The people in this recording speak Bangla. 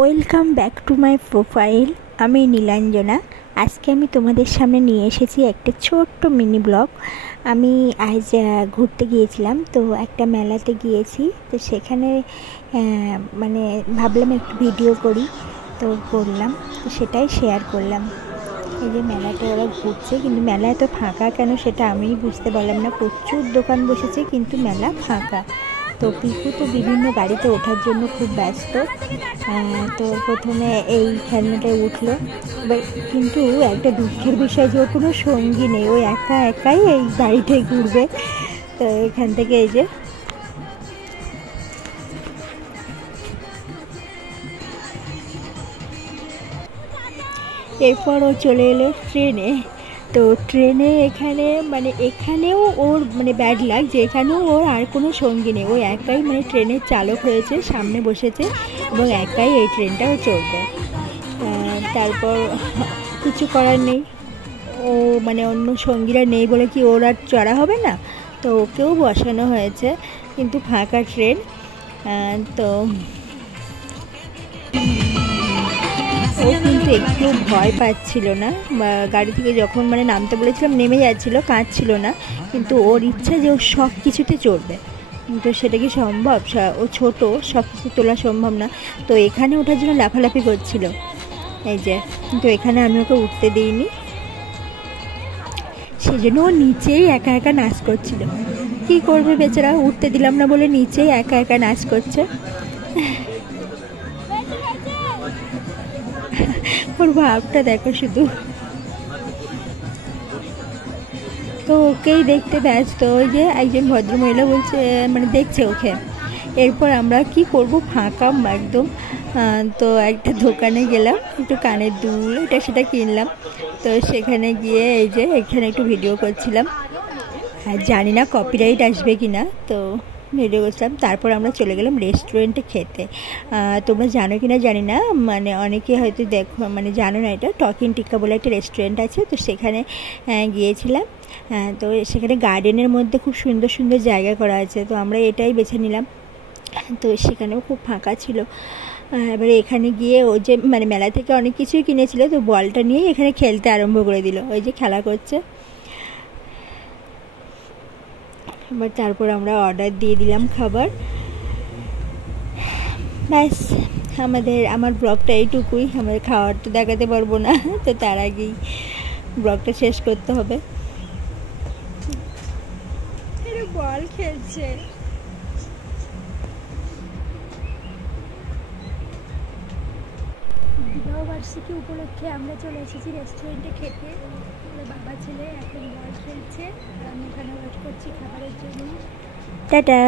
Welcome back to my profile. আমি নীলাঞ্জনা। আজকে আমি তোমাদের সামনে নিয়ে এসেছি একটা ছোট্ট মিনি ব্লগ। আমি আজ ঘুরতে গিয়েছিলাম, তো একটা মেলাতে গিয়েছি। তো সেখানে মানে ভাবলাম একটু ভিডিও করি, তো করলাম, তো সেটাই শেয়ার করলাম। এই যে মেলাটা ওরা ঘুরছে, কিন্তু মেলা এত ফাঁকা কেন সেটা আমি বুঝতে পারলাম না। প্রচুর দোকান বসেছে কিন্তু মেলা ফাঁকা। তো পিকু তো বিভিন্ন গাড়িতে ওঠার জন্য খুব ব্যস্ত। তো প্রথমে এই খেলনাটায় উঠলো, এবার কিন্তু একটা দুঃখের বিষয় যে ওর কোনো সঙ্গী নেই, ও একা একাই এই গাড়িটায় ঘুরবে। তো এখান থেকে এই যে এরপর ও চলে এলো ট্রেনে। তো ট্রেনে এখানেও ওর ব্যাড লাগ যে এখানেও ওর আর কোনো সঙ্গী নেই, ও একাই ট্রেনের চালক হয়েছে, সামনে বসেছে এবং একাই এই ট্রেনটাও চলবে। তারপর কিছু করার নেই, ও অন্য সঙ্গীরা নেই বলে কি ওর আর চড়া হবে না, তো ওকেও বসানো হয়েছে। কিন্তু ফাঁকা ট্রেন, তো ও কিন্তু একটু ভয় পাচ্ছিল না। গাড়ি থেকে যখন নামতে বলেছিলাম নেমে যাচ্ছিলো, কাঁদছিল না। কিন্তু ওর ইচ্ছা যে ও সব কিছুতে চড়বে, কিন্তু সেটা কি সম্ভব? ও ছোট, সব কিছু তোলা সম্ভব না। তো এখানে ওঠার জন্য লাফালাফি করছিল এই যে, কিন্তু এখানে আমি ওকে উঠতে দিইনি, সেজন্য ও নিচেই একা একা নাচ করছিল। কি করবে বেচারা, উঠতে দিলাম না বলে নিচেই একা একা নাচ করছে। ওর ভাবটা দেখো শুধু। তো ওকেই দেখতে ব্যস্ত। ওই যে একজন ভদ্রমহিলা বলছে, দেখছে ওকে। এরপর আমরা কি করব, ফাঁকা একদম। তো একটা দোকানে গেলাম, একটু কানের দুল এটা সেটা কিনলাম। তো সেখানে গিয়ে এই যে এখানে একটু ভিডিও করছিলাম, আর জানি না কপিরাইট আসবে কি না, তো ভিডিও করছিলাম। তারপর আমরা চলে গেলাম রেস্টুরেন্টে খেতে। তোমরা জানো কি না জানি না, অনেকে হয়তো দেখো জানো না, এটা টকিং টিক্কা বলে একটা রেস্টুরেন্ট আছে। তো সেখানে গিয়েছিলাম। তো সেখানে গার্ডেনের মধ্যে খুব সুন্দর সুন্দর জায়গা করা আছে, তো আমরা এটাই বেছে নিলাম। তো সেখানেও খুব ফাঁকা ছিল। এবারে এখানে গিয়ে ও যে মেলা থেকে অনেক কিছুই কিনেছিল, তো বলটা নিয়ে এখানে খেলতে আরম্ভ করে দিল, ওই যে খেলা করছে। এবার তারপর আমরা অর্ডার দিয়ে দিলাম খাবার। ব্যাস, আমার ব্লগটা এইটুকুই। আমাদের খাওয়ার তো দেখাতে পারবো না, তো তার আগেই ব্লগটা শেষ করতে হবে। বল খেলছে। বিবাহবার্ষিকী উপলক্ষে আমরা চলে এসেছি রেস্টুরেন্টে খেতে। বাবা ছেলে এখন বল খেলছে, আমি এখানে ওয়েট করছি খাবারের জন্য। টাটা।